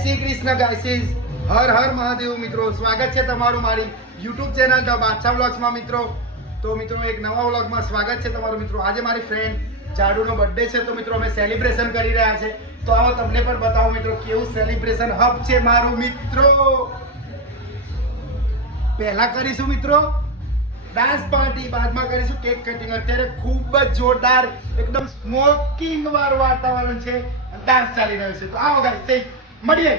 શ્રી કૃષ્ણ ગાઈસીસ, હર હર મહાદેવ મિત્રો. સ્વાગત છે તમારું મારી યુટ્યુબ ચેનલ ધ બાદશાહ વ્લોગ્સમાં મિત્રો. તો મિત્રો એક નવા વ્લોગમાં સ્વાગત છે તમારું મિત્રો. આજે મારી ફ્રેન્ડ જાડુનો બર્થડે છે તો મિત્રો અમે સેલિબ્રેશન કરી રહ્યા છે. તો આવો તમને પણ બતાવું મિત્રો કેવું સેલિબ્રેશન હબ છે મારું મિત્રો. પહેલા કરીશું મિત્રો ડાન્સ પાર્ટી, બાદમાં કરીશું કેક કટિંગ. અત્યારે ખૂબ જ જોરદાર એકદમ સ્મોકિંગ વાળું વાતાવરણ છે, ડાન્સ ચાલી રહ્યો છે. તો આવો ગાઈસ મળીએ.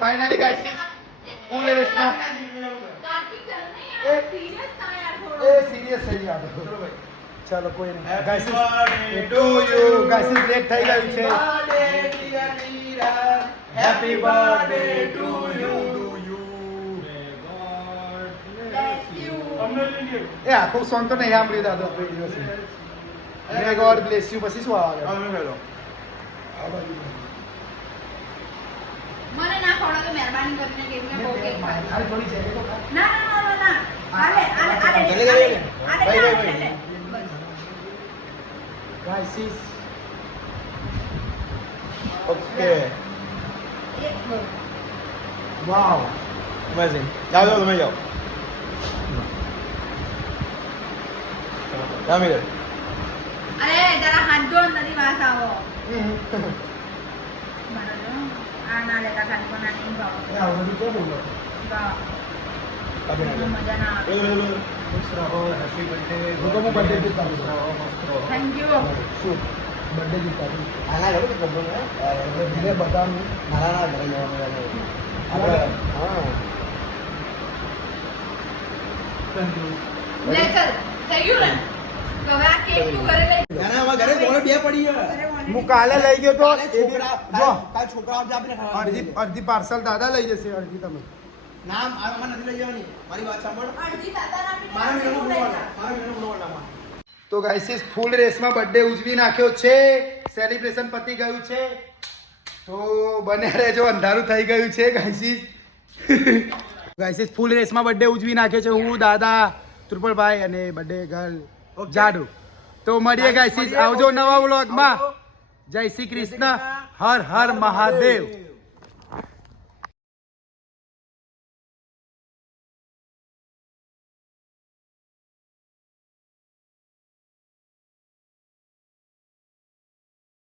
Finally guys full restaurant serious है यार. चलो कोई नहीं guys, to you guys late થઈ ગયું છે. Happy birthday to you. એ આખો સોંગ તો નહીં સાંભળ્યું દાદા આપણે દિવસે. મે ગોડ બ્લેસ યુ પછી શું આવે? મને ના ખવડો તો મહેરબાની કરીને કેમને બહુ કેક ખાય. આ થોડી છે તો ના ના ના ના આલે ગાઈસ ઇસ ઓકે. Wow amazing. જાઓ તમે જાઓ. જામી લે. અરે જરા હાથ જો નદી વાસ આવો. આ ના લેતા ખાલી બના નહીં ભાવ. એ આ બધું કે બોલો વાહ અભિનંદન. મજા ના આવે. ખુશ રહો. Happy birthday. હું બર્થડે ગીત ગાઉં. Thank you. શું બર્થડે ગીત ગાઉં? આના ગાઉં કે ગબ્બર ને ધીરે બતાવું. ના ના ઘરે જવાનું. આપણે હા થેન્ક યુ. લે ચલ થઈ ગયું ને. તો હવે આ કેક તું ઘરે લઈ ના ના ઘરે બોલે બે પડી છે. હું કાલે લઈ ગયો તો જો કાલ છોકરાઓ જ આપીને ખાવા. અડધી પાર્સલ દાદા લઈ જશે, અડધી તમે. નામ આમાં નથી લઈ જવાની. મારી વાત સાંભળ. અડધી દાદા નામી મારા વીડિયો બોલવાના. મારા વીડિયો બોલવાના. તો ગાઈસ ફૂલ રેસમાં બર્થડે ઉજવી નાખ્યો છે. સેલિબ્રેશન પતી ગયું છે. તો બને રહેજો, અંધારું થઈ ગયું છે ગાઈસ. ગાઈસ ફૂલ રેસમાં બર્થડે ઉજવી નાખ્યો છે હું, દાદા, ત્રુપલભાઈ અને બર્થડે ગર્લ જાડુ. તો મળીએ ગાઈસ, આવજો નવા વ્લોગમાં. જય શ્રી કૃષ્ણ, હર હર મહાદેવ.